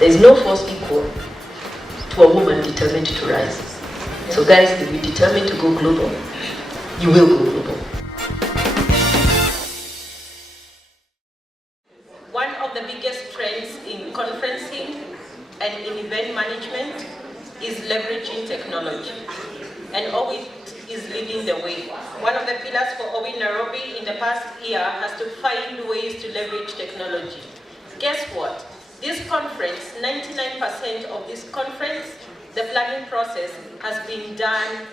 There is no force equal to a woman determined to rise. So guys, if you're determined to go global, you will go global. One of the biggest trends in conferencing and in event management is leveraging technology. And Owit is leading the way. One of the pillars for Owit Nairobi in the past year has to find ways to leverage technology. Guess what? This conference, 99% of this conference, the planning process has been done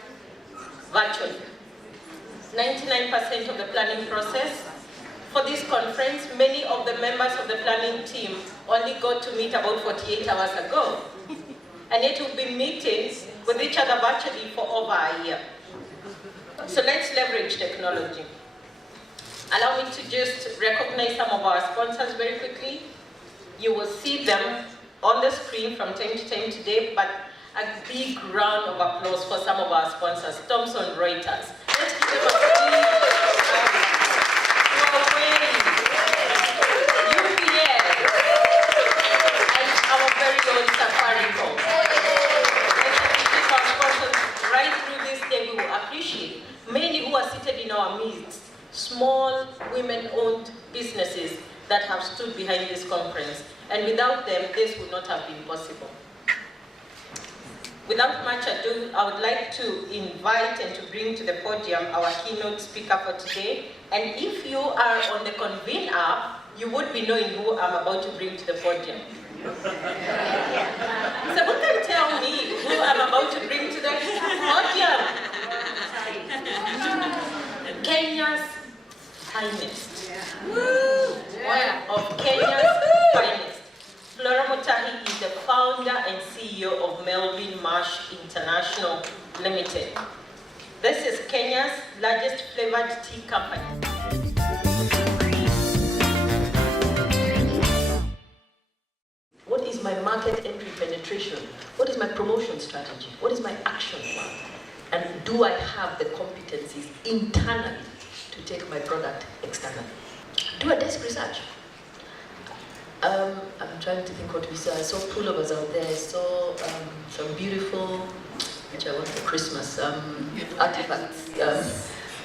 virtually. 99% of the planning process. For this conference, many of the members of the planning team only got to meet about 48 hours ago. And yet we've been meeting with each other virtually for over a year. So let's leverage technology. Allow me to just recognize some of our sponsors very quickly. You will see them on the screen from time to time today, but a big round of applause for some of our sponsors. Thomson Reuters. Let's give them a big Huawei, UPS, and our very own Safaricom. Our sponsors right through this day, we will appreciate many who are seated in our midst, small women-owned businesses that have stood behind this conference. And without them, this would not have been possible. Without much ado, I would like to invite and to bring to the podium our keynote speaker for today. And if you are on the Convene app, you would be knowing who I'm about to bring to the podium. So who can tell me who I'm about to bring to the podium? Kenya's finest. One of Kenya's finest. Flora Mutahi is the founder and CEO of Melvin Marsh International Limited. This is Kenya's largest flavored tea company. What is my market entry penetration? What is my promotion strategy? What is my action plan? And do I have the competencies internally to take my product externally? Do a desk research. I'm trying to think what we saw. I saw pullovers out there. I saw some beautiful, which I want for Christmas, artifacts.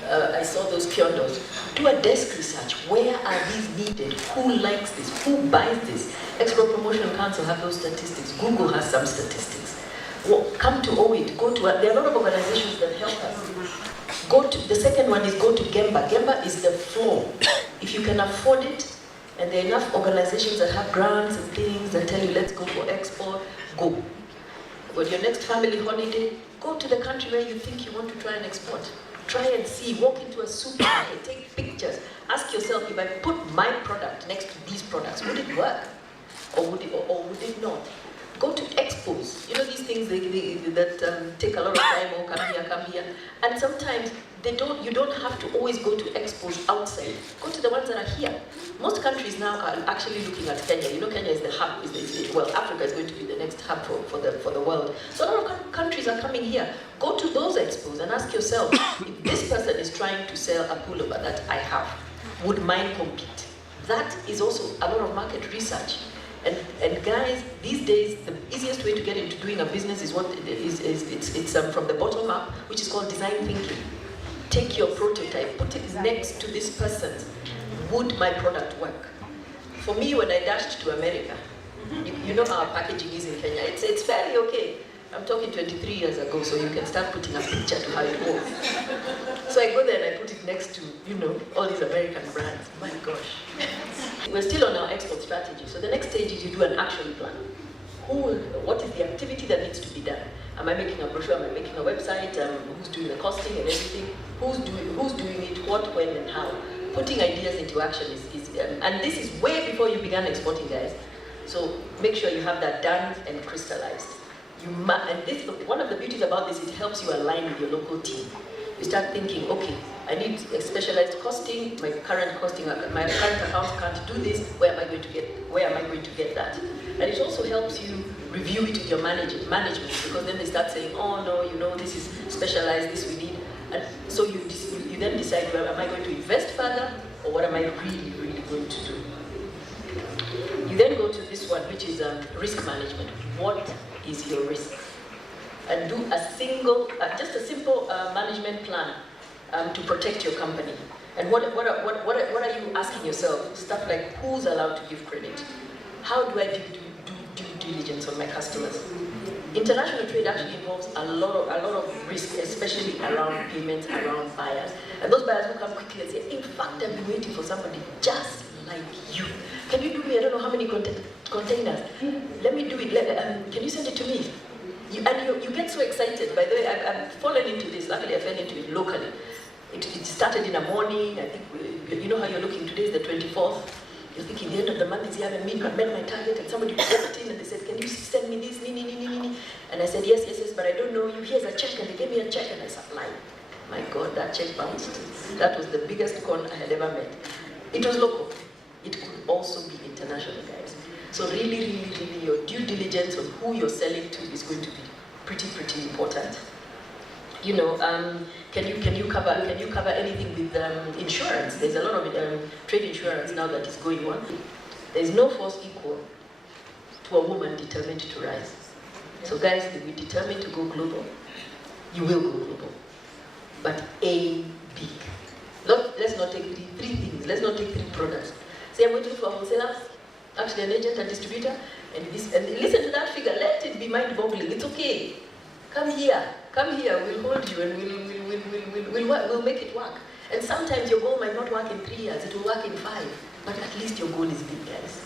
I saw those kiondos. Do a desk research. Where are these needed? Who likes this? Who buys this? Export Promotion Council have those statistics. Google has some statistics. Well, come to Owit. Go to. There are a lot of organizations that help us. Go to. The second one is go to Gemba. Gemba is the floor. If you can afford it, and there are enough organizations that have grants and things that tell you, let's go for export, go. When your next family holiday, go to the country where you think you want to try and export. Try and see, walk into a supermarket, take pictures. Ask yourself, if I put my product next to these products, would it work? Or would it not? Go to expos. You know these things that take a lot of time, oh, come here. And sometimes you don't have to always go to expos outside. Go to the ones that are here. Most countries now are actually looking at Kenya. You know, Kenya is the hub. Well, Africa is going to be the next hub for the world. So a lot of countries are coming here. Go to those expos and ask yourself, if this person is trying to sell a pullover that I have, would mine compete? That is also a lot of market research. And guys, these days, the easiest way to get into doing a business is from the bottom up, which is called design thinking. Take your prototype, put it next to this person's. Would my product work? For me, when I dashed to America, you know how our packaging is in Kenya. It's fairly okay. I'm talking 23 years ago, so you can start putting a picture to how it was. So I go there and I put it next to, all these American brands. My gosh. We're still on our export strategy. So the next stage is you do an action plan. What is the activity that needs to be done? Am I making a brochure? Am I making a website? Who's doing the costing and everything? Who's doing it? What, when, and how? Putting ideas into action is and this is way before you began exporting, guys. So make sure you have that done and crystallized. One of the beauties about this, it helps you align with your local team. You start thinking, okay, I need a specialized costing. My current account can't do this. Where am I going to get that? And it also helps you review it with your management, because then they start saying, oh no, this is specialized, this we need. And so you then decide, well, am I going to invest further, or what am I really, really going to do? You then go to this one, which is risk management. What is your risk? And do a single, just a simple management plan to protect your company. And what are you asking yourself? Stuff like, who's allowed to give credit? How do I do due diligence on my customers? International trade actually involves a lot of risk, especially around payments, around buyers. And those buyers will come quickly and say, in fact, I've been waiting for somebody just like you. Can you do me, I don't know how many containers. Let me do it, can you send it to me? You get so excited. By the way, I've fallen into this. Luckily, I fell into it locally. It started in the morning. I think, you know how you're looking, today is the 24th. You're thinking the end of the month is here, I met my target, and somebody walked in and they said, can you send me this, And I said, yes, but I don't know you, here's a check, and they gave me a check, and I supplied. My God, that check bounced. That was the biggest con I had ever met. It was local. It could also be international, guys. So really, your due diligence on who you're selling to is going to be pretty important. You know, can you cover anything with insurance? There's a lot of trade insurance now that is going on. There's no force equal to a woman determined to rise. So guys, if you're determined to go global, you will go global. But aim big. Let's not take three things. Let's not take 3 products. Say I'm waiting for a wholesaler, actually an agent, a distributor, and listen to that figure. Let it be mind-boggling. It's okay. Come here, we'll hold you and we'll make it work. And sometimes your goal might not work in 3 years, it will work in 5, but at least your goal is big, guys.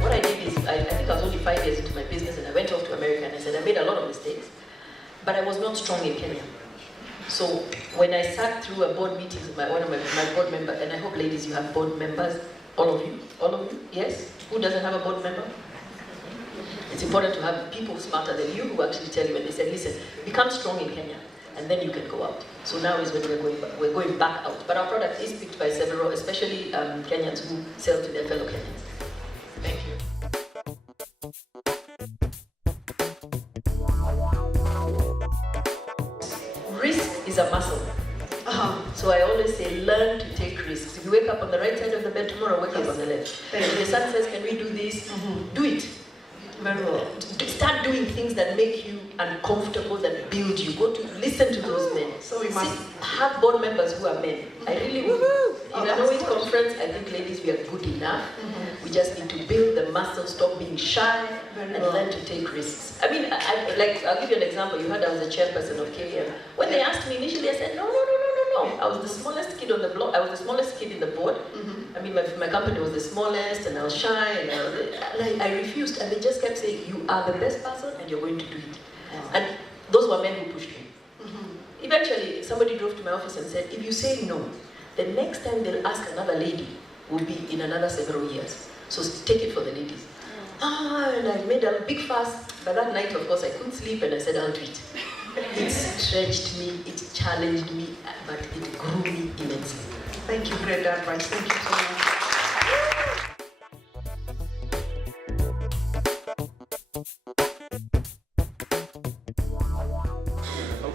What I did is, I think I was only 5 years into my business and I went off to America and I said, I made a lot of mistakes. But I was not strong in Kenya. So when I sat through a board meeting with one of my board members, and I hope ladies you have board members, all of you, yes? Who doesn't have a board member? It's important to have people smarter than you who actually tell you, and they said, listen, become strong in Kenya, and then you can go out. So now is when we're going back out. But our product is picked by several, especially Kenyans who sell to their fellow Kenyans. Thank you. Risk is a muscle. So I always say, learn to take risks. If you wake up on the right side of the bed tomorrow, wake up on the left. If your son says, can we do this? Do it. Very well. Start doing things that make you uncomfortable, that build you. Go to listen to those men. So we must have board members who are men. I really would. In an Owit Conference, I think ladies, we are good enough. We just need to build the muscle, stop being shy, and learn to take risks. I mean, I'll give you an example. You heard I was the chairperson of KM. When they asked me initially, I said, no. I was the smallest kid on the block. I was the smallest kid in the board. I mean, my company was the smallest, and I was shy, and I refused. And they just kept saying, you are the best person, and you're going to do it. And those were men who pushed me. Eventually, somebody drove to my office and said, if you say no, the next time they'll ask another lady will be in another several years. So take it for the ladies. And I made a big fuss. But that night, of course, I couldn't sleep, and I said, I'll do it. It stretched me, it challenged me, but it grew me immensely. Thank you, great advice. Thank you so much.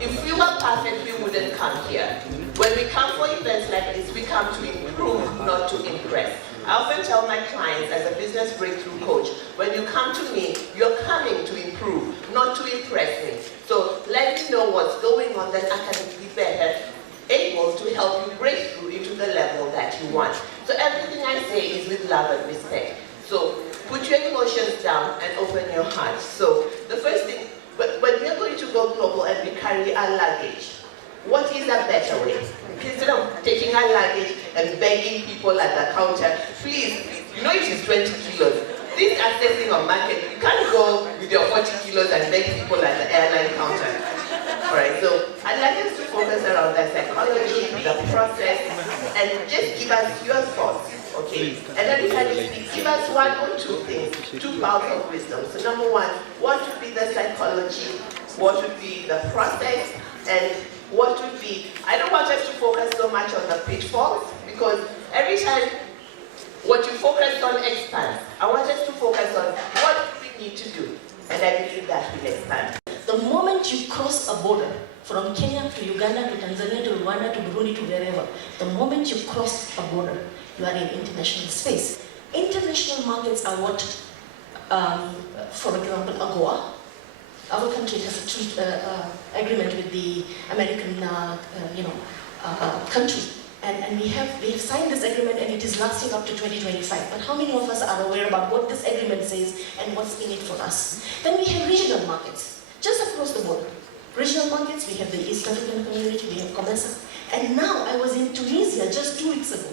If we were perfect, we wouldn't come here. When we come for events like this, we come to improve, not to impress. I often tell my clients as a business breakthrough coach, when you come to me, you're coming to improve, not to impress me. So let me know what's going on, then I can be better able to help you break through into the level that you want. So everything I say is with love and respect. So put your emotions down and open your heart. So the first thing, when we are going to go global and we carry our luggage, what is a better way? Instead of taking our luggage and begging people at the counter, please, you know it is 20 kilos. This accessing of market, you can't go with your 40 kilos and beg people at the airline counter. Alright, so I'd like us to focus around the psychology, the process, and just give us your thoughts, okay? And every time you speak, give us 1 or 2 things, 2 pearls of wisdom. So number 1, what would be the psychology? What would be the process? And what would be, I don't want us to focus so much on the pitfalls, because every time what you focus on expands. I want us to focus on what we we need to do. And I believe that will expand. The moment you cross a border, from Kenya to Uganda to Tanzania to Rwanda to Burundi to wherever, the moment you cross a border, you are in international space. International markets are what, for example, AGOA. Our country has an agreement with the American, country, and we have signed this agreement, and it is lasting up to 2025. But how many of us are aware about what this agreement says and what's in it for us? Then we have regional markets, just across the border. Regional markets, we have the East African community, we have COMESA. And now I was in Tunisia just 2 weeks ago.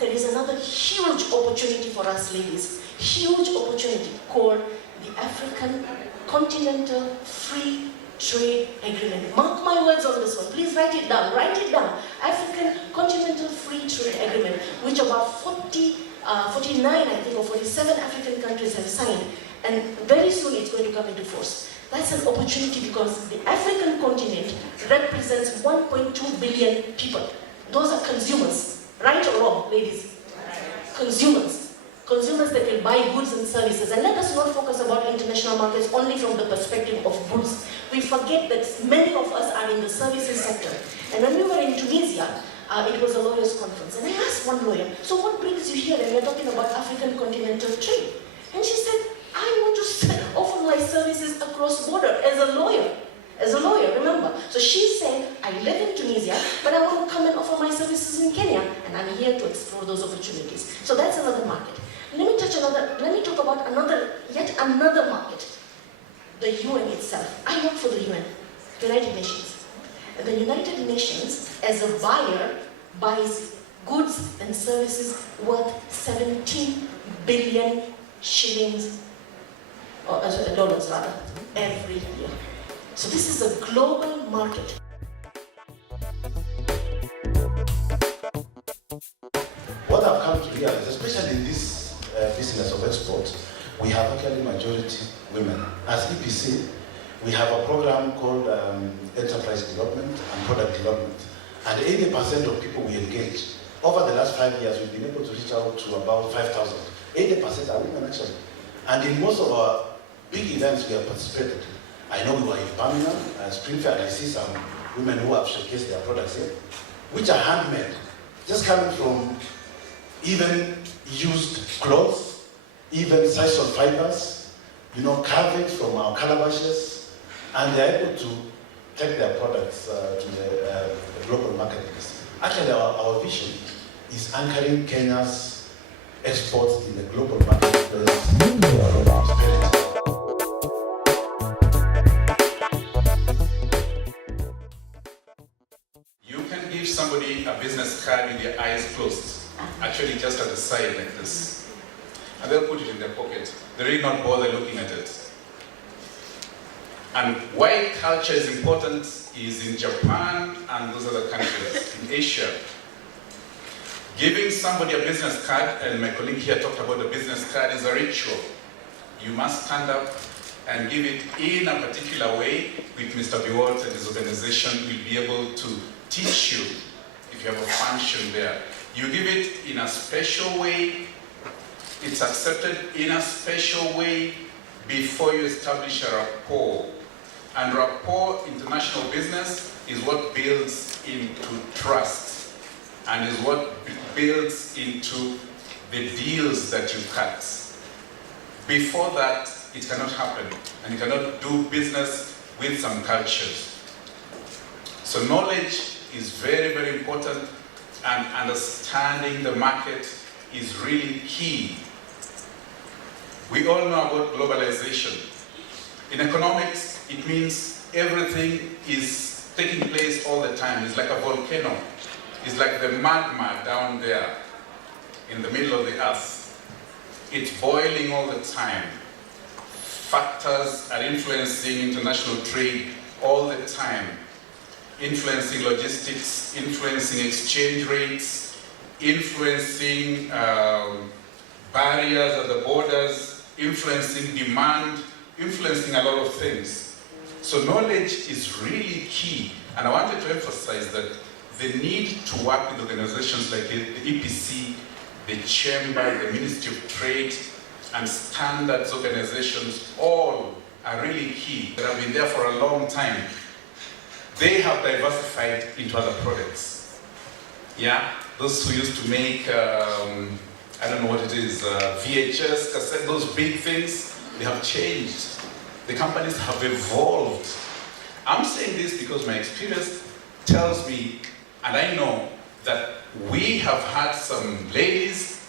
There is another huge opportunity for us ladies, huge opportunity called the African Continental Free Trade Agreement. Mark my words on this one, please write it down, African Continental Free Trade Agreement, which about 49, I think, or 47 African countries have signed. And very soon it's going to come into force. That's an opportunity because the African continent represents 1.2 billion people. Those are consumers, right or wrong, ladies? Consumers. Consumers that will buy goods and services. And let us not focus about international markets only from the perspective of goods. We forget that many of us are in the services sector. And when we were in Tunisia, it was a lawyers' conference. And I asked one lawyer, so what brings you here? And we're talking about African continental trade. And she said, I want to offer my services across border as a lawyer, remember. So she said, I live in Tunisia, but I want to come and offer my services in Kenya, and I'm here to explore those opportunities. So that's another market. Let me talk about yet another market, the UN itself. I work for the UN, United Nations. And the United Nations, as a buyer, buys goods and services worth 17 billion shillings, or dollars rather, every year. So this is a global market. What I've come to realize, especially in this business of export, we have actually majority women. As EPC, we have a program called Enterprise Development and Product Development. And 80% of people we engage, over the last 5 years, we've been able to reach out to about 5,000. 80% are women actually. And in most of our big events we have participated. I know we were in Birmingham, Springfield, I see some women who have showcased their products here, which are handmade, just coming from even used clothes, even sisal fibers, carvings from our calabashes, and they're able to take their products to the global marketplace. Actually, our vision is anchoring Kenya's exports in the global marketplace. You can give somebody a business card with your eyes closed, actually just at the side like this, and they'll put it in their pocket. They really not bother looking at it. And why culture is important is in Japan and those other countries, in Asia. Giving somebody a business card, and my colleague here talked about the business card, is a ritual. You must stand up and give it in a particular way, which Mr. Biwalt and his organization will be able to teach you if you have a function there. You give it in a special way, it's accepted in a special way before you establish a rapport. And rapport, international business, is what builds into trust and is what builds into the deals that you cut. Before that, it cannot happen, and you cannot do business with some cultures. So knowledge is very, very important, and understanding the market is really key. We all know about globalization. In economics, it means everything is taking place all the time. It's like a volcano. It's like the magma down there in the middle of the earth. It's boiling all the time. Factors are influencing international trade all the time, influencing logistics, influencing exchange rates, influencing barriers at the borders, influencing demand, influencing a lot of things. So knowledge is really key, and I wanted to emphasize that the need to work with organizations like the EPC, the Chamber, the Ministry of Trade, and standards organizations all are really key. They have been there for a long time. They have diversified into other products. Yeah, those who used to make, I don't know what it is, VHS, cassette, those big things, they have changed. The companies have evolved. I'm saying this because my experience tells me, and I know, that we have had some ladies.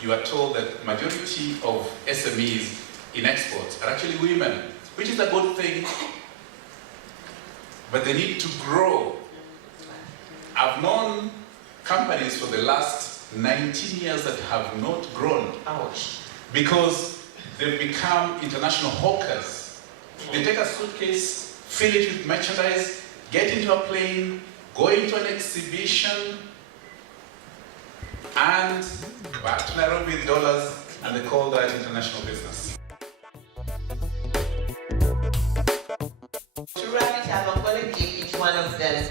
You are told that majority of SMEs in exports are actually women, which is a good thing, but they need to grow. I've known companies for the last 19 years that have not grown. Ouch. Because they've become international hawkers. They take a suitcase, fill it with merchandise, get into a plane, go into an exhibition, and back to Nairobi with dollars, and they call that international business. To wrap it up, I'm going to give each one of them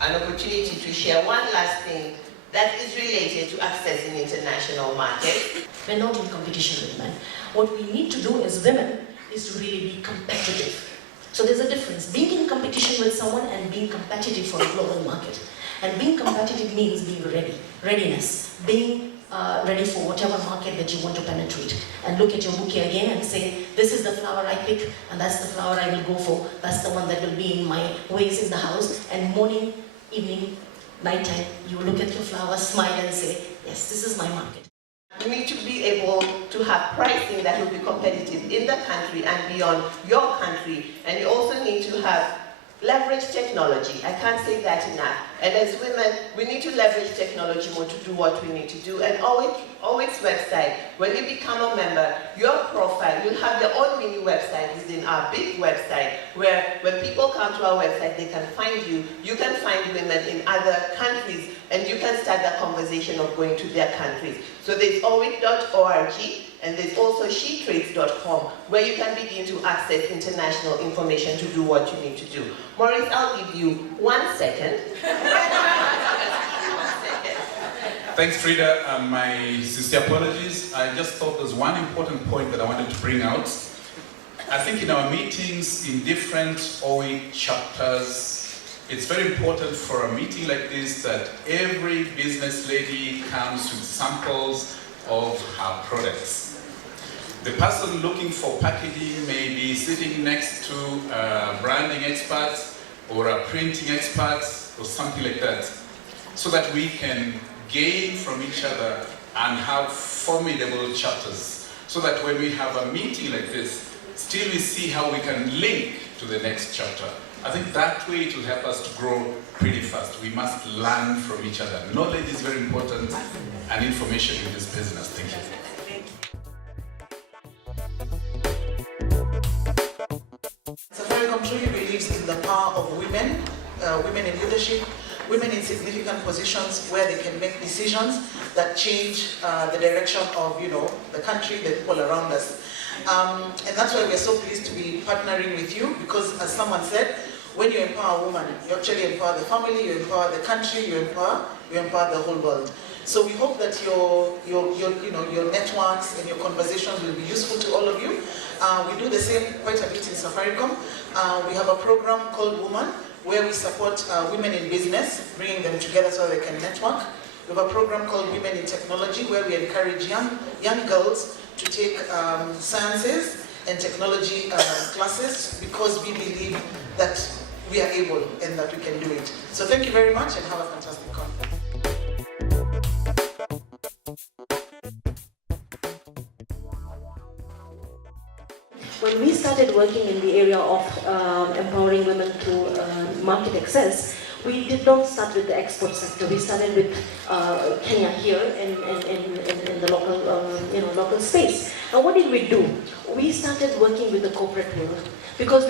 an opportunity to share one last thing that is related to accessing international markets. We're not in competition with men. What we need to do as women is to really be competitive. So there's a difference. Being in competition with someone and being competitive for a global market. And being competitive means being ready, readiness, being ready for whatever market that you want to penetrate. And look at your bouquet again and say, this is the flower I pick, and that's the flower I will go for. That's the one that will be in my vase in the house. And morning, evening, nighttime, you look at your flower, smile and say, yes, this is my market. You need to be able to have pricing that will be competitive in the country and beyond your country. And you also need to have leverage technology. I can't say that enough. And as women, we need to leverage technology more to do what we need to do. And Owit's website, when you become a member, your profile, you'll have your own mini website within our big website, where when people come to our website, they can find you. You can find women in other countries, and you can start that conversation of going to their countries. So there's owit.org, and there's also shetrades.com, where you can begin to access international information to do what you need to do. Maurice, I'll give you 1 second. Thanks, Frida, and my sincere apologies. I just thought there's one important point that I wanted to bring out. I think in our meetings in different Owit chapters, it's very important for a meeting like this that every business lady comes with samples of her products. The person looking for packaging may be sitting next to a branding expert or a printing expert or something like that, so that we can gain from each other and have formidable chapters, so that when we have a meeting like this, still we see how we can link to the next chapter. I think that way it will help us to grow pretty fast. We must learn from each other. Knowledge is very important, and information in this business. Thank you. Safaricom truly believes in the power of women, women in leadership, women in significant positions where they can make decisions that change the direction of, the country, the people around us. And that's why we're so pleased to be partnering with you, because as someone said, when you empower a woman, you actually empower the family, you empower the country, you empower the whole world. So we hope that your networks and your conversations will be useful to all of you. We do the same quite a bit in Safaricom. We have a program called Woman, where we support women in business, bringing them together so they can network. We have a program called Women in Technology, where we encourage young girls to take sciences and technology classes, because we believe that we are able and that we can do it. So thank you very much and have a fantastic conference. When we started working in the area of empowering women to market access, we did not start with the export sector. We started with Kenya here in the local, local space. And what did we do? We started working with the corporate world, because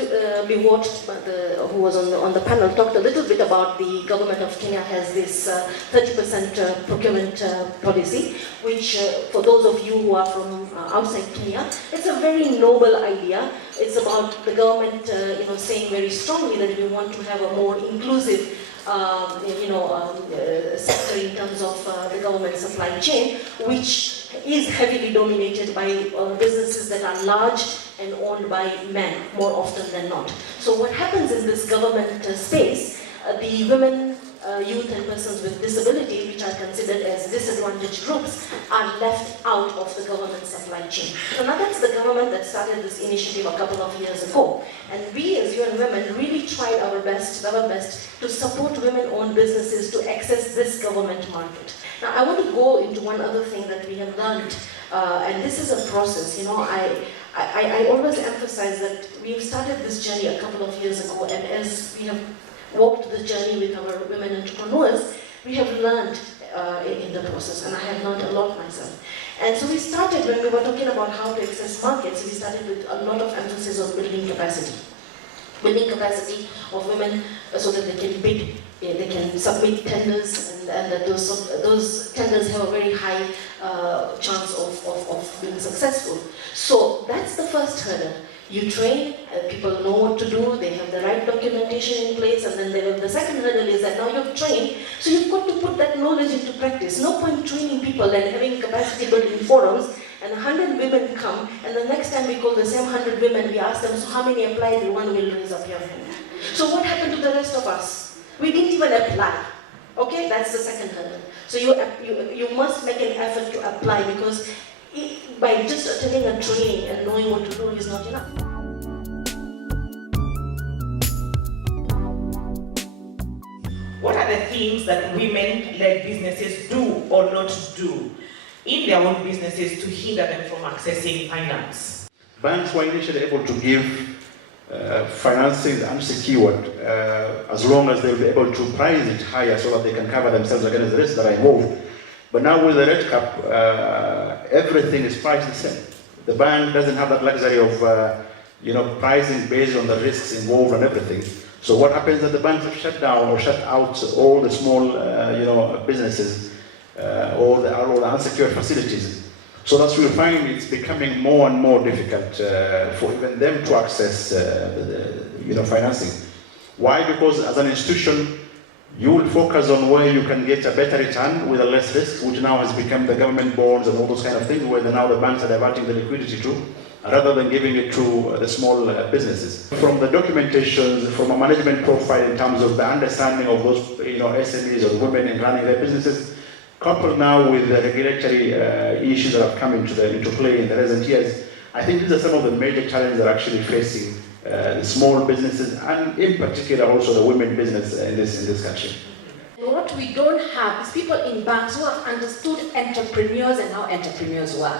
we watched who was on the panel talked a little bit about the government of Kenya has this 30% procurement policy, which for those of you who are from outside Kenya, it's a very noble idea. It's about the government saying very strongly that we want to have a more inclusive sector in terms of the government supply chain, which is heavily dominated by businesses that are large and owned by men more often than not. So what happens in this government space, the women, youth and persons with disability, which are considered as disadvantaged groups, are left out of the government supply chain. So now that's the government that started this initiative a couple of years ago. And we as UN Women really tried our best to support women-owned businesses to access this government market. Now I want to go into one other thing that we have learned, and this is a process. I always emphasize that we've started this journey a couple of years ago, and as we have walked the journey with our women entrepreneurs, we have learned in the process, and I have learned a lot myself. And so we started, when we were talking about how to access markets, we started with a lot of emphasis on building capacity. Building capacity of women so that they can bid, they can submit tenders, and that those tenders have a very high chance of being successful. So that's the first hurdle. You train, people know what to do, they have the right documentation in place, and then the second hurdle is that now you've trained, so you've got to put that knowledge into practice. No point training people and having capacity building forums, and 100 women come, and the next time we call the same 100 women, we ask them, so how many applied? One will raise up your hand. So what happened to the rest of us? We didn't even apply. Okay, that's the second hurdle. So you must make an effort to apply, because by just attending a training and knowing what to do is not enough. What are the things that women-led businesses do or not do in their own businesses to hinder them from accessing finance? Banks were initially able to give financing unsecured as long as they'll be able to price it higher so that they can cover themselves against the risks that are involved. But now with the rate cap, everything is priced the same. The bank doesn't have that luxury of pricing based on the risks involved and everything. So what happens is that the banks have shut down or shut out all the small businesses, all the unsecured facilities. So that's we'll find it's becoming more and more difficult for even them to access financing. Why? Because as an institution, you will focus on where you can get a better return with a less risk, which now has become the government bonds and all those kind of things, where now the banks are diverting the liquidity to, rather than giving it to the small businesses. From the documentation, from a management profile in terms of the understanding of those SMEs or women in running their businesses, coupled now with the regulatory issues that have come into play in the recent years, I think these are some of the major challenges that are actually facing the small businesses, and in particular also the women business in this country. What we don't have is people in banks who have understood entrepreneurs and how entrepreneurs work.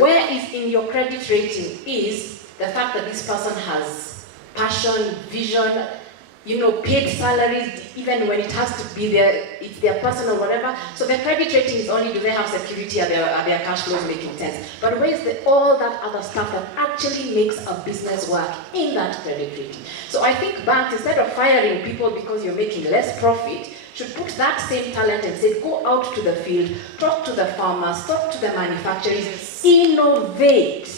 Where is in your credit rating is the fact that this person has passion, vision, paid salaries, even when it has to be it's their personal whatever. So the credit rating is only, do they have security, are their cash flows making sense? But where is all that other stuff that actually makes a business work in that credit rating? So I think banks, instead of firing people because you're making less profit, should put that same talent and say, go out to the field, talk to the farmers, talk to the manufacturers, innovate.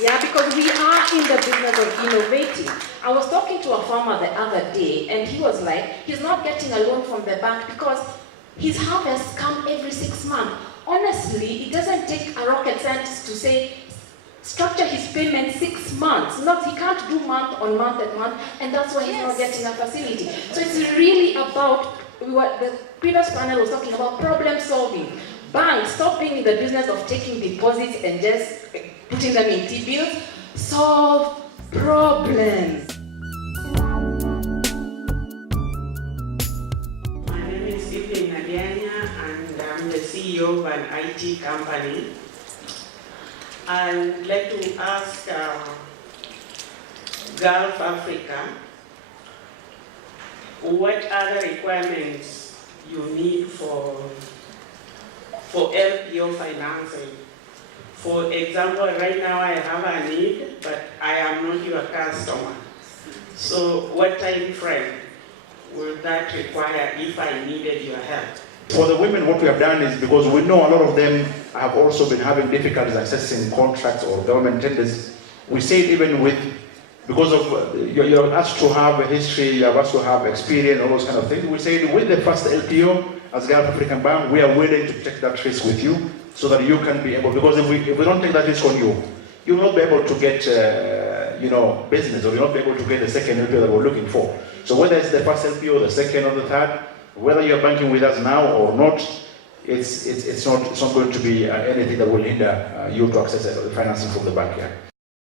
Yeah, because we are in the business of innovating. I was talking to a farmer the other day, and he was like, he's not getting a loan from the bank because his harvests come every 6 months. Honestly, it doesn't take a rocket scientist to say, structure his payment 6 months. He can't do month on month and month, and that's why he's not getting a facility. So it's really about what the previous panel was talking about, problem solving. Banks, stop being in the business of taking deposits and just putting them in T-bills. Solve problems. My name is Stephen Nadianya, and I'm the CEO of an IT company. I'd like to ask Gulf Africa, what are the requirements you need for LPO financing? For example, right now I have a need, but I am not your customer. So what time frame would that require if I needed your help? For the women, what we have done is, because we know a lot of them have also been having difficulties accessing contracts or government tenders, we say even with because of you're asked to have a history, you're asked to have experience, all those kind of things. We say with the first LPO as Gulf African Bank, we are willing to take that risk with you so that you can be able, because if we don't take that risk on you, you'll not be able to get business, or you'll not be able to get the second LPO that we're looking for. So whether it's the first LPO, the second or the third, whether you're banking with us now or not, it's not going to be anything that will hinder you to access the financing from the bank here.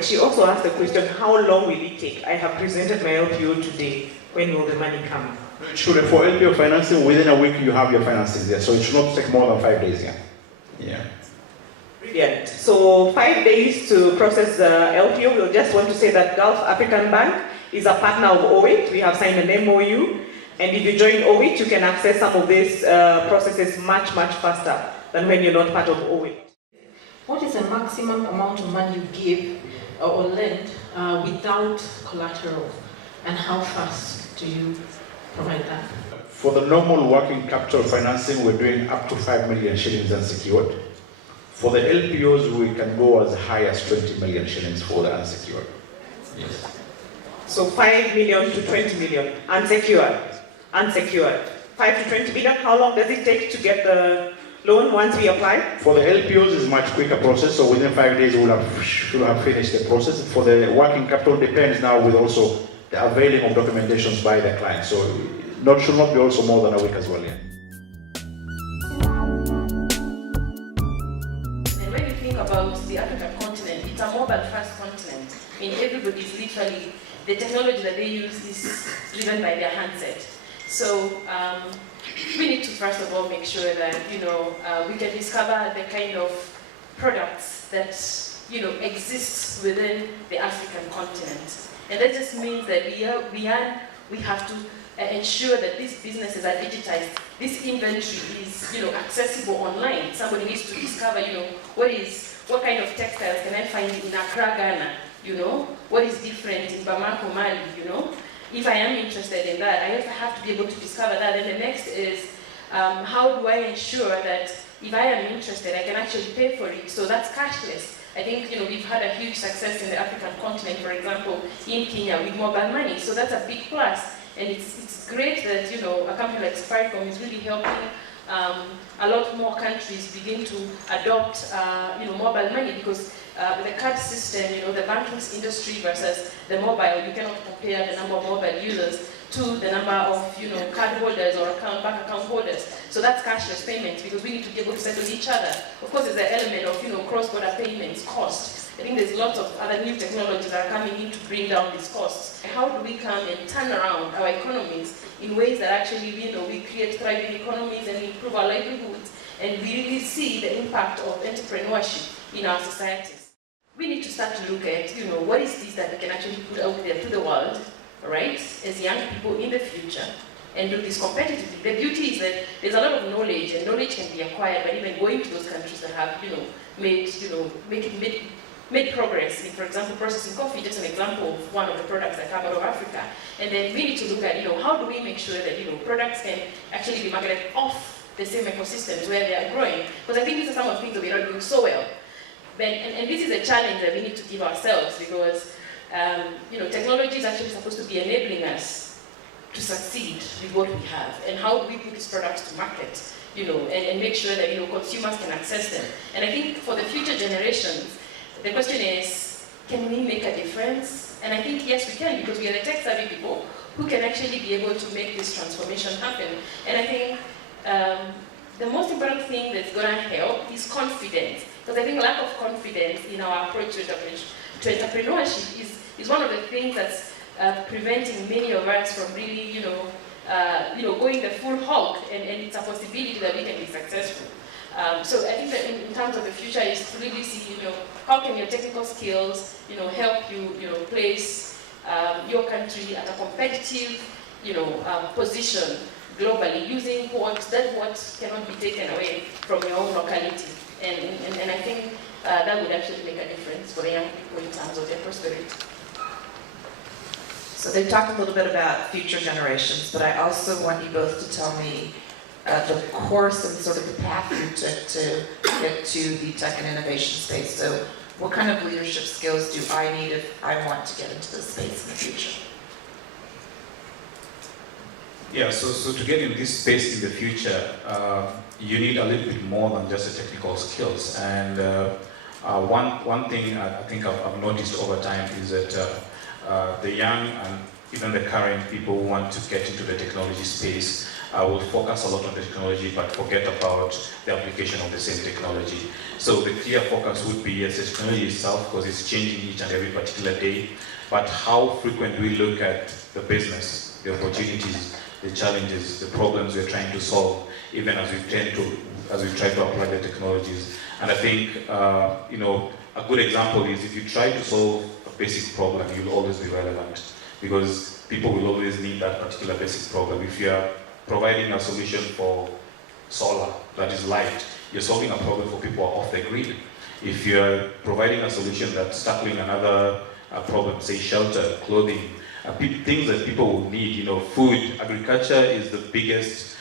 She also asked the question, how long will it take? I have presented my LPO today. When will the money come? Sure, for LPO financing, within a week you have your financing there, so it should not take more than 5 days. Yeah. Brilliant. So 5 days to process the LPO. We'll just want to say that Gulf African Bank is a partner of Owit. We have signed an MOU. And if you join Owit, you can access some of these processes much faster than when you're not part of Owit. What is the maximum amount of money you give or lend without collateral, and how fast do you provide that? For the normal working capital financing, we're doing up to 5 million shillings unsecured. For the LPOs, we can go as high as 20 million shillings for the unsecured. Yes. So 5 million to 20 million unsecured. 5 to 20 million. How long does it take to get the loan once we apply? For the LPOs, it's a much quicker process. So within 5 days, should have finished the process. For the working capital, depends now with also the availing of documentations by the client. So should not be also more than a week as well. Yeah. And when you think about the African continent, it's a mobile-first continent. I mean, everybody's literally, the technology that they use is driven by their handset. So we need to first of all make sure that we can discover the kind of products that exist within the African continent, and that just means that we have to ensure that these businesses are digitized. This inventory is accessible online. Somebody needs to discover what kind of textiles can I find in Accra, Ghana. What is different in Bamako, Mali. If I am interested in that, I have to be able to discover that. And the next is, how do I ensure that if I am interested, I can actually pay for it? So that's cashless. I think we've had a huge success in the African continent, for example, in Kenya with mobile money. So that's a big plus. And it's great that a company like Safaricom is really helping a lot more countries begin to adopt mobile money, because the card system, the banking industry versus the mobile, you cannot compare the number of mobile users to the number of card holders or bank account holders. So that's cashless payments, because we need to be able to settle each other. Of course, there's the element of cross-border payments cost. I think there's lots of other new technologies that are coming in to bring down these costs. How do we come and turn around our economies in ways that actually we create thriving economies and improve our livelihoods, and we really see the impact of entrepreneurship in our societies? We need to start to look at, what is this that we can actually put out there to the world, right, as young people in the future, and do this competitively. The beauty is that there's a lot of knowledge, and knowledge can be acquired by even going to those countries that have, made progress in, for example, processing coffee, just an example of one of the products that come out of Africa. And then we need to look at, how do we make sure that, products can actually be marketed off the same ecosystems where they are growing? Because I think these are some of the things that we're not doing so well. And this is a challenge that we need to give ourselves, because technology is actually supposed to be enabling us to succeed with what we have. And how do we put these products to market, and make sure that consumers can access them? And I think for the future generations, the question is, can we make a difference? And I think yes, we can, because we are the tech-savvy people who can actually be able to make this transformation happen. And I think the most important thing that's going to help is confidence. Because I think lack of confidence in our approach to entrepreneurship is one of the things that's preventing many of us from really, going the full hog, and it's a possibility that we can be successful. So I think that in terms of the future is to really see, how can your technical skills, help you, place your country at a competitive, position globally, using what cannot be taken away from your own locality. And I think that would actually make a difference for the young people in terms of their prosperity. So they talked a little bit about future generations, but I also want you both to tell me the course and sort of the path you took to get to the tech and innovation space. So what kind of leadership skills do I need if I want to get into this space in the future? Yeah, so to get in this space in the future, you need a little bit more than just the technical skills. And one thing I think I've noticed over time is that the young and even the current people who want to get into the technology space will focus a lot on the technology but forget about the application of the same technology. So the clear focus would be, yes, the technology itself, because it's changing each and every particular day, but how frequent we look at the business, the opportunities, the challenges, the problems we're trying to solve, even as we try to apply the technologies. And I think, you know, a good example is if you try to solve a basic problem, you'll always be relevant, because people will always need that particular basic problem. If you're providing a solution for solar that is light, you're solving a problem for people who are off the grid. If you're providing a solution that's tackling another problem, say shelter, clothing, things that people will need, you know, food. Agriculture is the biggest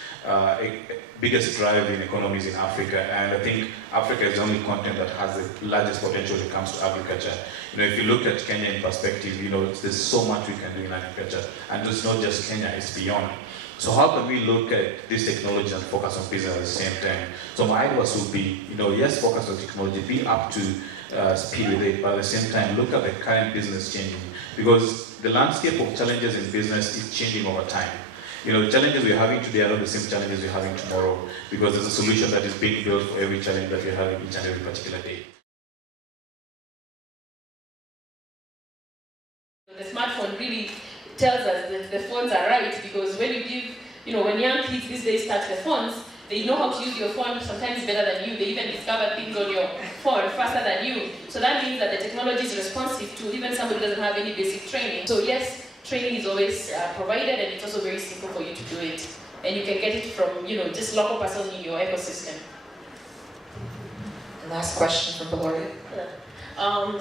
drive in economies in Africa, and I think Africa is the only continent that has the largest potential when it comes to agriculture. You know, if you look at Kenya in perspective, you know, there's so much we can do in agriculture, and it's not just Kenya, it's beyond. So how can we look at this technology and focus on business at the same time? So my advice would be, you know, yes, focus on technology, be up to speed with it, but at the same time, look at the current business changing, because the landscape of challenges in business is changing over time. You know, the challenges we're having today are not the same challenges we're having tomorrow, because there's a solution that is being built for every challenge that we're having each and every particular day. The smartphone really tells us that the phones are right, because when you give, you know, when young kids these days touch the phones, they know how to use your phone sometimes better than you. They even discover things on your phone faster than you. So that means that the technology is responsive to even somebody who doesn't have any basic training. So yes, training is always provided, and it's also very simple for you to do it. And you can get it from, you know, just local person in your ecosystem. Last question from Gloria.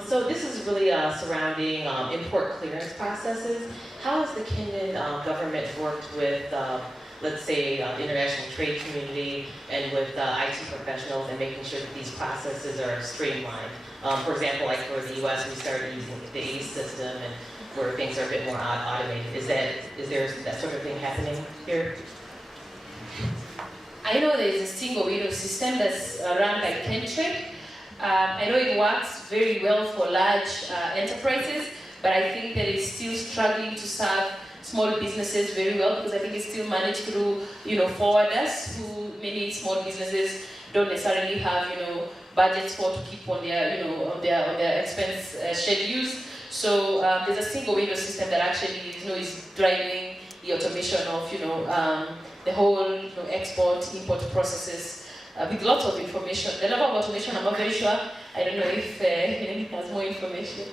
So this is really surrounding import clearance processes. How has the Kenyan government worked with, let's say, the international trade community and with IT professionals and making sure that these processes are streamlined? For example, like for the US, we started using the ACE system, and where things are a bit more automated. Is there that sort of thing happening here? I know there is a single window system that's run by Kentrade. I know it works very well for large enterprises, but I think that it's still struggling to serve small businesses very well, because I think it's still managed through, you know, forwarders, who many small businesses don't necessarily have, you know, budgets for to keep on their, you know, on their expense schedules. So there's a single window system that actually, you know, is driving the automation of, you know, the whole, you know, export, import processes. With lots of information. The level of automation, I'm not very sure. I don't know if Helen has more information.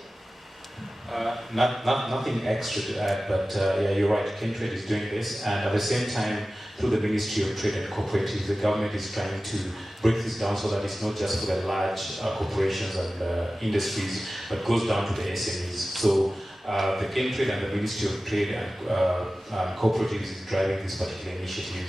Nothing extra to add, but yeah, you're right, Kentrade is doing this, and at the same time, through the Ministry of Trade and Cooperatives, the government is trying to break this down so that it's not just for the large corporations and industries, but goes down to the SMEs. So the Kentrade and the Ministry of Trade and Cooperatives is driving this particular initiative.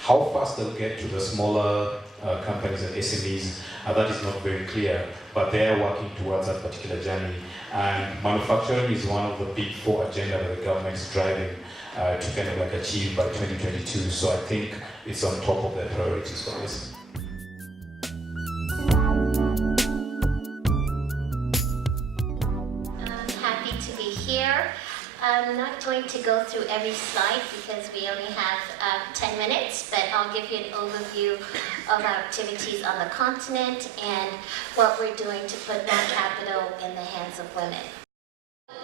How fast they'll get to the smaller companies and SMEs, that is not very clear, but they are working towards that particular journey. And manufacturing is one of the big 4 agenda that the government is driving to kind of like achieve by 2022. So I think it's on top of their priorities for this. I'm happy to be here. I'm not going to go through every slide because we only have 10 minutes, but I'll give you an overview of our activities on the continent and what we're doing to put more capital in the hands of women.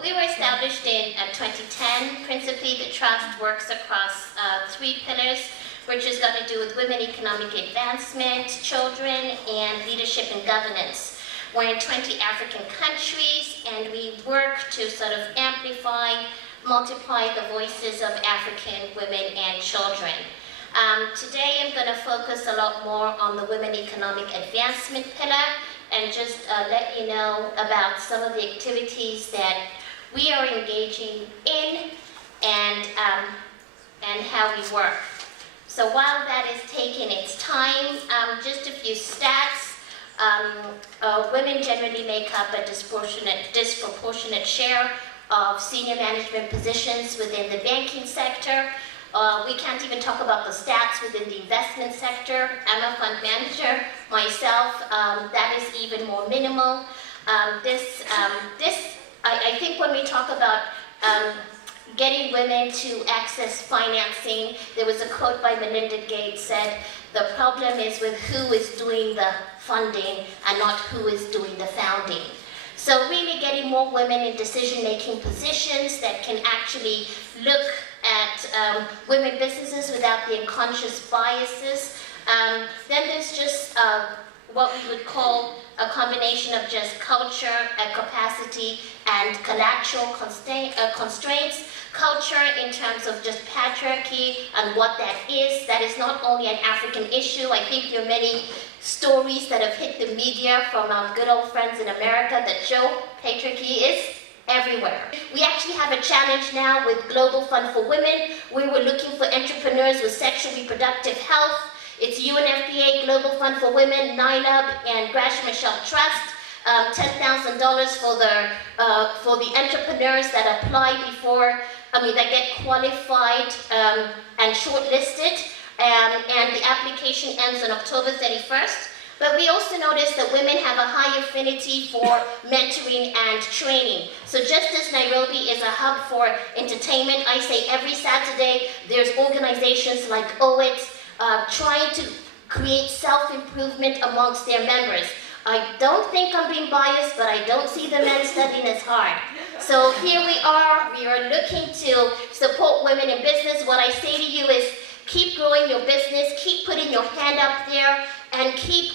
We were established in 2010. Principally, the trust works across 3 pillars, which is got to do with women economic advancement, children, and leadership and governance. We're in 20 African countries, and we work to sort of amplify, multiply the voices of African women and children. Today I'm going to focus a lot more on the women economic advancement pillar and just let you know about some of the activities that we are engaging in and how we work. So while that is taking its time, just a few stats. Women generally make up a disproportionate share of senior management positions within the banking sector. We can't even talk about the stats within the investment sector. I'm a fund manager myself. That is even more minimal. I think when we talk about getting women to access financing, there was a quote by Melinda Gates said, the problem is with who is doing the funding and not who is doing the founding. So really getting more women in decision-making positions that can actually look at women businesses without the unconscious biases. Then there's just what we would call a combination of just culture and capacity and collateral constraints. Culture in terms of just patriarchy and what that is. That is not only an African issue. I think there are many stories that have hit the media from our good old friends in America that show patriarchy is everywhere. We actually have a challenge now with Global Fund for Women. We were looking for entrepreneurs with sexual reproductive health. It's UNFPA, Global Fund for Women, NILAB, and Grasham Michelle Trust. $10,000 for the entrepreneurs that apply before, that get qualified and shortlisted. And the application ends on October 31st. But we also noticed that women have a high affinity for mentoring and training. So just as Nairobi is a hub for entertainment, I say every Saturday there's organizations like Owit trying to create self-improvement amongst their members. I don't think I'm being biased, but I don't see the men studying as hard. So here we are looking to support women in business. What I say to you is keep growing your business, keep putting your hand up there, and keep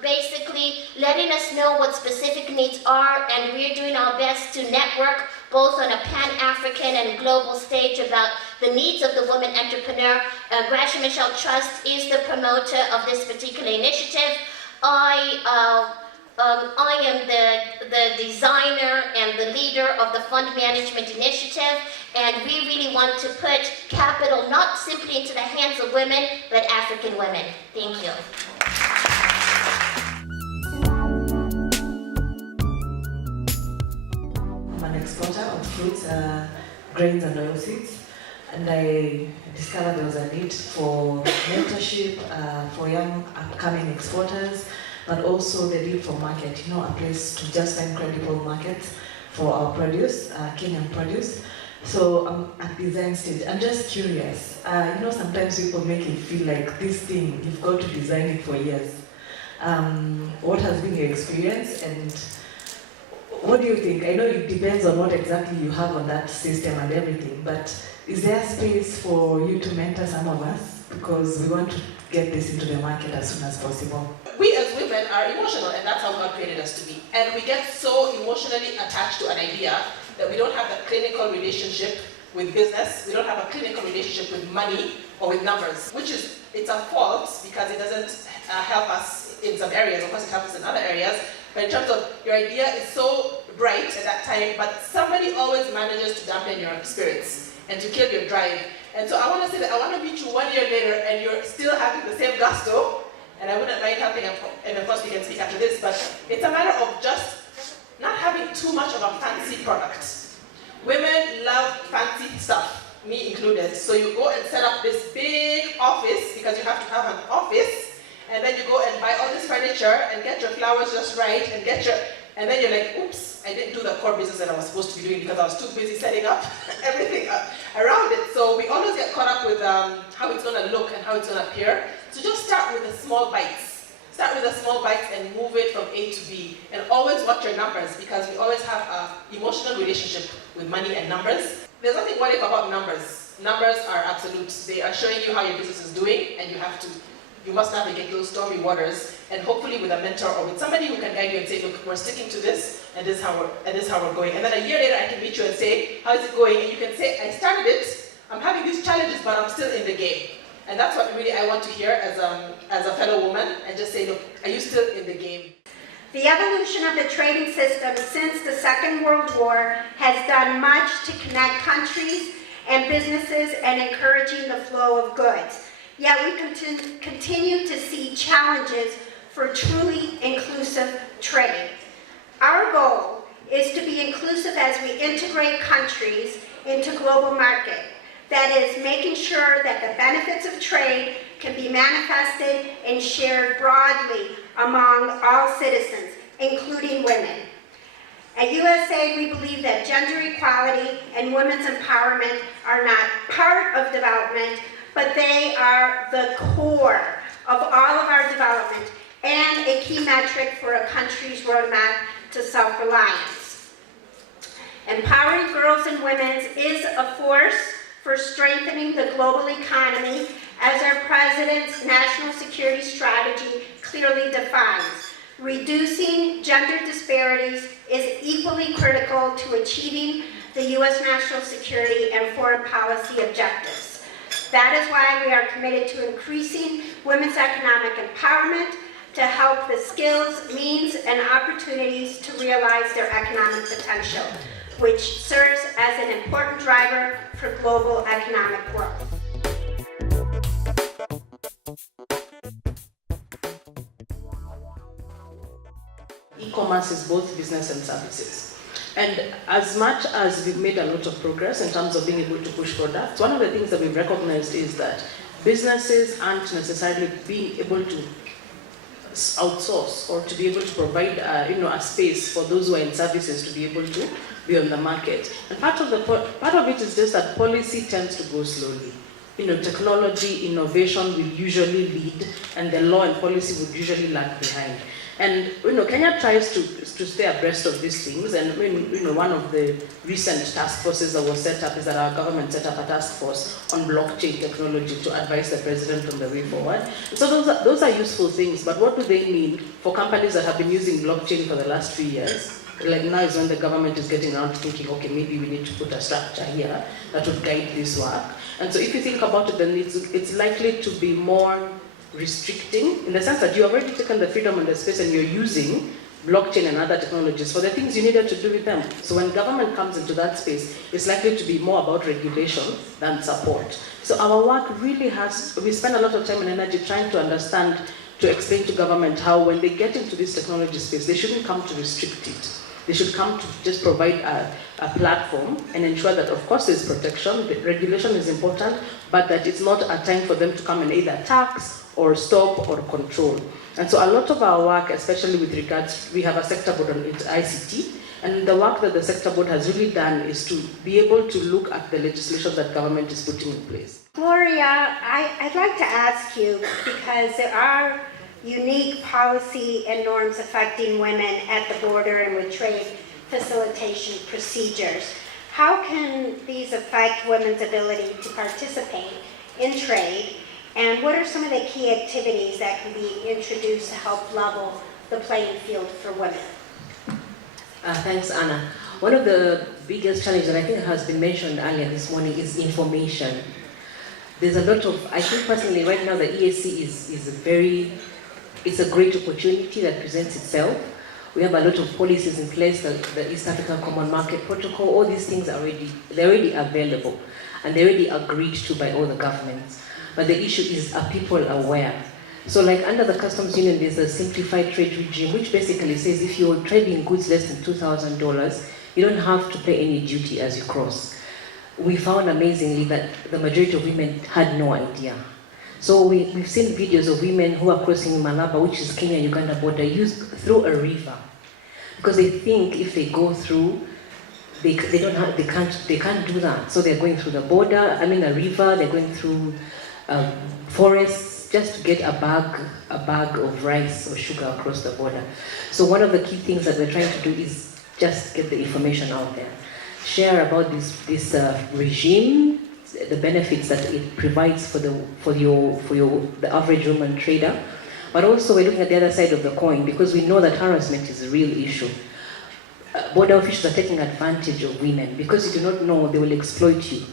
basically letting us know what specific needs are, and we're doing our best to network both on a pan-African and global stage about the needs of the woman entrepreneur. Grasham Michelle Trust is the promoter of this particular initiative. I am the designer and the leader of the Fund Management Initiative, and we really want to put capital not simply into the hands of women, but African women. Thank you. I'm an exporter of fruits, grains and oilseeds, and I discovered there was a need for mentorship for young upcoming exporters, but also the need for market, a place to just find credible markets for our produce, Kenyan produce. So I'm at design stage. I'm just curious. Sometimes people make it feel like this thing, you've got to design it for years. What has been your experience, and what do you think? I know it depends on what exactly you have on that system and everything, but is there space for you to mentor some of us? Because we want to get this into the market as soon as possible. We as women are emotional, and that's how God created us to be. And we get so emotionally attached to an idea that we don't have that clinical relationship with business. We don't have a clinical relationship with money or with numbers, which is, it's a fault because it doesn't help us in some areas. Of course, it helps us in other areas. But in terms of your idea is so bright at that time, but somebody always manages to dampen your spirits and to kill your drive. And so I want to say that I want to meet you 1 year later and you're still having the same gusto, and I wouldn't mind helping, and of course we can speak after this, but it's a matter of just not having too much of a fancy product. Women love fancy stuff, me included. So you go and set up this big office, because you have to have an office, and then you go and buy all this furniture and get your flowers just right, and then you're like, oops, I didn't do the core business that I was supposed to be doing because I was too busy setting up everything around it. So we always get caught up with how it's going to look and how it's going to appear. So just start with the small bites. Start with the small bites and move it from A to B. And always watch your numbers, because we always have an emotional relationship with money and numbers. There's nothing worried about numbers. Numbers are absolute. They are showing you how your business is doing, and you must navigate those stormy waters, and hopefully with a mentor or with somebody who can guide you and say, look, we're sticking to this, and this is how we're going. And then a year later, I can meet you and say, how is it going? And you can say, I started it, I'm having these challenges, but I'm still in the game. And that's what really I want to hear as a fellow woman, and just say, look, are you still in the game? The evolution of the trading system since the Second World War has done much to connect countries and businesses and encouraging the flow of goods. Yet we continue to see challenges for truly inclusive trade. Our goal is to be inclusive as we integrate countries into global market. That is, making sure that the benefits of trade can be manifested and shared broadly among all citizens, including women. At USA, we believe that gender equality and women's empowerment are not part of development, but they are the core of all of our development and a key metric for a country's roadmap to self-reliance. Empowering girls and women is a force for strengthening the global economy, as our President's national security strategy clearly defines. Reducing gender disparities is equally critical to achieving the U.S. national security and foreign policy objectives. That is why we are committed to increasing women's economic empowerment to help the skills, means, and opportunities to realize their economic potential, which serves as an important driver for global economic growth. E-commerce is both business and services. And as much as we've made a lot of progress in terms of being able to push products, one of the things that we've recognized is that businesses aren't necessarily being able to outsource or to be able to provide a space for those who are in services to be able to be on the market. And part of it is just that policy tends to go slowly. Technology, innovation will usually lead, and the law and policy would usually lag behind. And Kenya tries to stay abreast of these things, and one of the recent task forces that was set up is that our government set up a task force on blockchain technology to advise the president on the way forward. So those are useful things, but what do they mean for companies that have been using blockchain for the last few years? Like now is when the government is getting around to thinking, okay, maybe we need to put a structure here that would guide this work. And so if you think about it, then it's likely to be more restricting, in the sense that you have already taken the freedom and the space and you're using blockchain and other technologies for the things you needed to do with them. So when government comes into that space, it's likely to be more about regulation than support. So our work really we spend a lot of time and energy trying to understand, to explain to government how when they get into this technology space, they shouldn't come to restrict it. They should come to just provide a platform and ensure that, of course, there's protection, the regulation is important, but that it's not a time for them to come and either tax or stop or control. And so a lot of our work, especially with regards, we have a sector board on ICT, and the work that the sector board has really done is to be able to look at the legislation that government is putting in place. Gloria, I'd like to ask you, because there are unique policy and norms affecting women at the border and with trade facilitation procedures. How can these affect women's ability to participate in trade? And what are some of the key activities that can be introduced to help level the playing field for women? Thanks, Anna. One of the biggest challenges that I think has been mentioned earlier this morning is information. There's a lot of, I think personally right now the EAC it's a great opportunity that presents itself. We have a lot of policies in place, the East African Common Market Protocol, all these things they're already available and they're already agreed to by all the governments. But the issue is, are people aware? So like under the Customs Union, there's a simplified trade regime, which basically says if you're trading goods less than $2,000, you don't have to pay any duty as you cross. We found amazingly that the majority of women had no idea. So we've seen videos of women who are crossing Malaba, which is Kenya-Uganda border, through a river. Because they think if they go through, they can't do that. So they're going through the border, a river, they're going through forests just to get a bag of rice or sugar across the border. So one of the key things that we're trying to do is just get the information out there. Share about this regime, the benefits that it provides for the average woman trader, but also we're looking at the other side of the coin, because we know that harassment is a real issue. Border officials are taking advantage of women because you do not know, they will exploit you.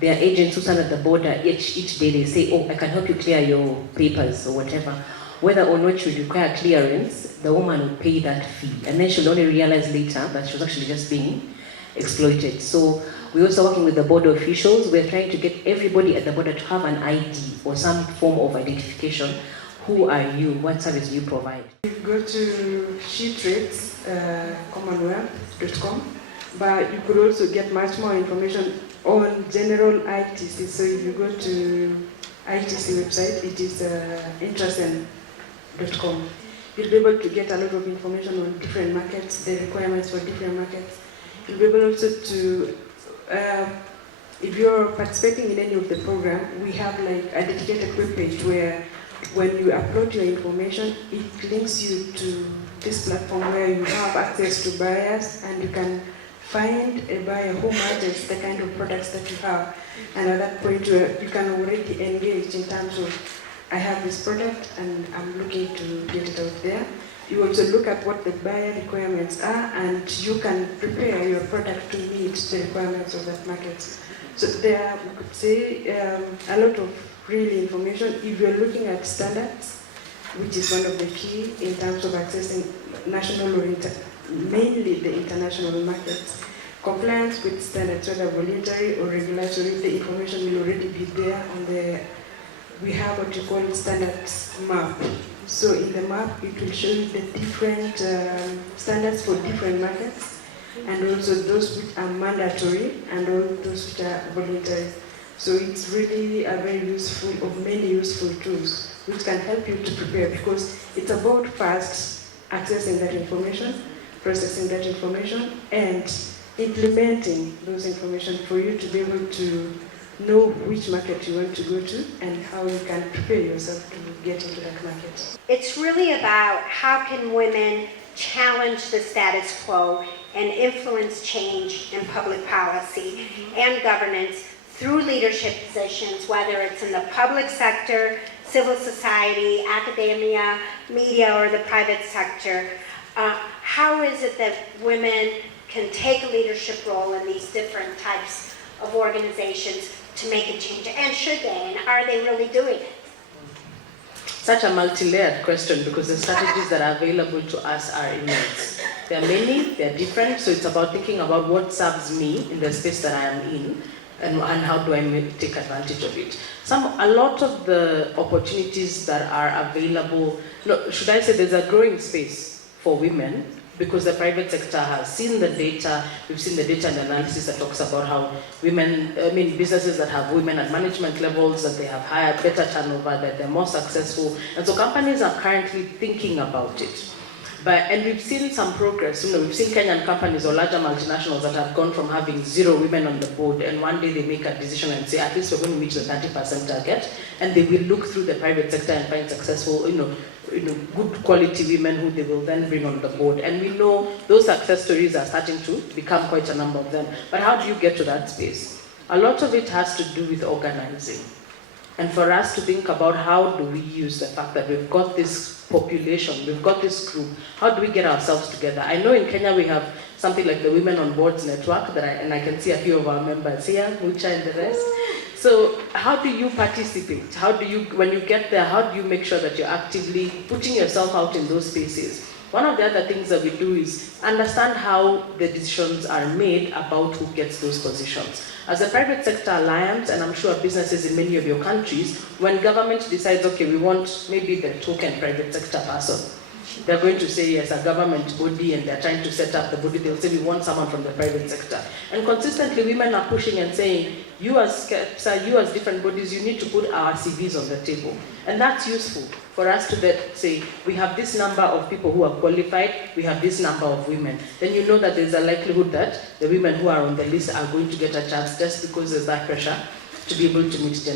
There are agents who stand at the border each day, they say, oh, I can help you clear your papers or whatever. Whether or not you require clearance, the woman will pay that fee, and then she'll only realize later that she was actually just being exploited. So we're also working with the border officials. We're trying to get everybody at the border to have an ID or some form of identification Who are you? What service do you provide? You go to SheTradesCommonwealth.com, but you could also get much more information on general ITC. So if you go to ITC website, it is intrasen.com. You'll be able to get a lot of information on different markets, the requirements for different markets. You'll be able also to, if you're participating in any of the program, we have like a dedicated web page where when you upload your information, it links you to this platform where you have access to buyers and you can find a buyer who matches the kind of products that you have. And at that point, you can already engage in terms of, I have this product and I'm looking to get it out there. You also look at what the buyer requirements are and you can prepare your product to meet the requirements of that market. So there are, we could say, a lot of really information. If you're looking at standards, which is one of the key in terms of accessing national or mainly the international markets, compliance with standards, whether voluntary or regulatory, the information will already be there on the, we have what you call standards map. So in the map, it will show you the different standards for different markets, and also those which are mandatory and all those which are voluntary. So it's really a very useful, of many useful tools which can help you to prepare, because it's about first accessing that information, processing that information, and implementing those information for you to be able to know which market you want to go to and how you can prepare yourself to get into that market. It's really about how can women challenge the status quo and influence change in public policy and governance through leadership positions, whether it's in the public sector, civil society, academia, media, or the private sector. How is it that women can take a leadership role in these different types of organizations to make a change? And should they? And are they really doing it? Such a multi-layered question, because the strategies that are available to us are immense. There are many, they're different, so it's about thinking about what serves me in the space that I am in, and how do I take advantage of it. A lot of the opportunities that are available, should I say there's a growing space for women, because the private sector has seen the data. We've seen the data and analysis that talks about how women, businesses that have women at management levels, that they have higher, better turnover, that they're more successful. And so companies are currently thinking about it. And we've seen some progress. We've seen Kenyan companies or larger multinationals that have gone from having 0 women on the board, and one day they make a decision and say, at least we're going to reach the 30% target, and they will look through the private sector and find successful, good quality women who they will then bring on the board. And we know those success stories are starting to become quite a number of them. But how do you get to that space? A lot of it has to do with organizing. And for us to think about how do we use the fact that we've got this population, we've got this group, how do we get ourselves together? I know in Kenya we have something like the Women on Boards Network, and I can see a few of our members here, Mucha and the rest. So how do you participate? How do you, when you get there, how do you make sure that you're actively putting yourself out in those spaces? One of the other things that we do is understand how the decisions are made about who gets those positions. As a private sector alliance, and I'm sure businesses in many of your countries, when government decides, okay, we want maybe the token private sector person, they're going to say, yes, a government body, and they're trying to set up the body, they'll say, we want someone from the private sector. And consistently, women are pushing and saying, you as different bodies, you need to put our CVs on the table. And that's useful for us to say, we have this number of people who are qualified, we have this number of women. Then you know that there's a likelihood that the women who are on the list are going to get a chance, just because there's that pressure to be able to meet the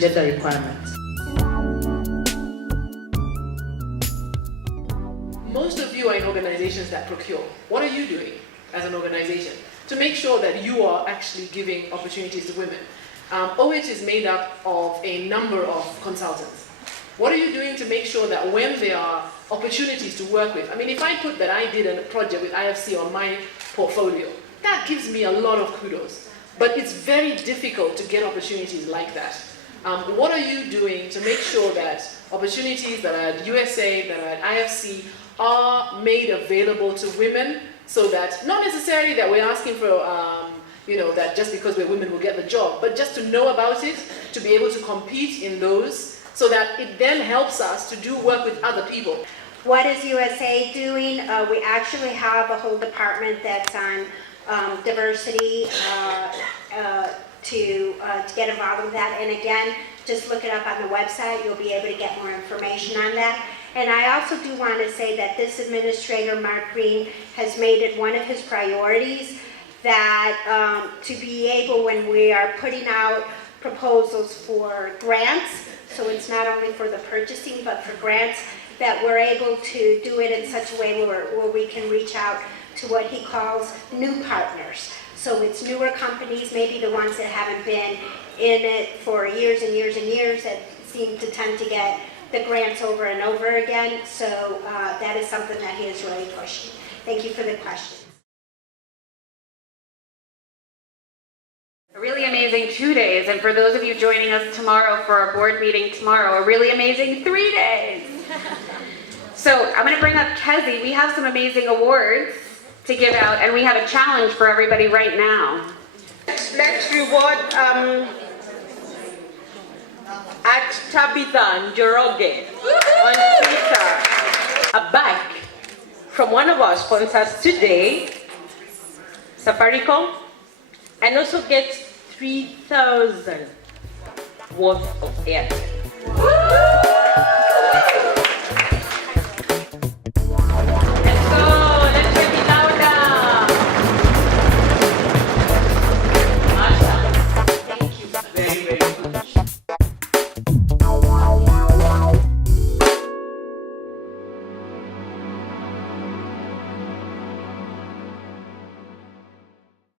gender requirements. Most of you are in organizations that procure. What are you doing as an organization to make sure that you are actually giving opportunities to women? Owit is made up of a number of consultants. What are you doing to make sure that when there are opportunities to work with, if I put that I did a project with IFC on my portfolio, that gives me a lot of kudos. But it's very difficult to get opportunities like that. What are you doing to make sure that opportunities that are at USA, that are at IFC, are made available to women, so that not necessarily that we're asking for that just because we're women we'll get the job, but just to know about it, to be able to compete in those, so that it then helps us to do work with other people. What is USA doing? We actually have a whole department that's on diversity to get involved with that. And again, just look it up on the website. You'll be able to get more information on that. And I also do want to say that this administrator, Mark Green, has made it one of his priorities that to be able, when we are putting out proposals for grants, so it's not only for the purchasing, but for grants, that we're able to do it in such a way where we can reach out to what he calls new partners. So it's newer companies, maybe the ones that haven't been in it for years and years and years, that seem to tend to get the grants over and over again. So that is something that he is really pushing. Thank you for the question. A really amazing 2 days, and for those of you joining us tomorrow for our board meeting tomorrow, a really amazing 3 days. So I'm going to bring up Kezi. We have some amazing awards to give out, and we have a challenge for everybody right now. Let's reward at Tabitha Njoroge on Twitter a bag from one of our sponsors today, Safaricom, and also get 3,000 worth of airtime.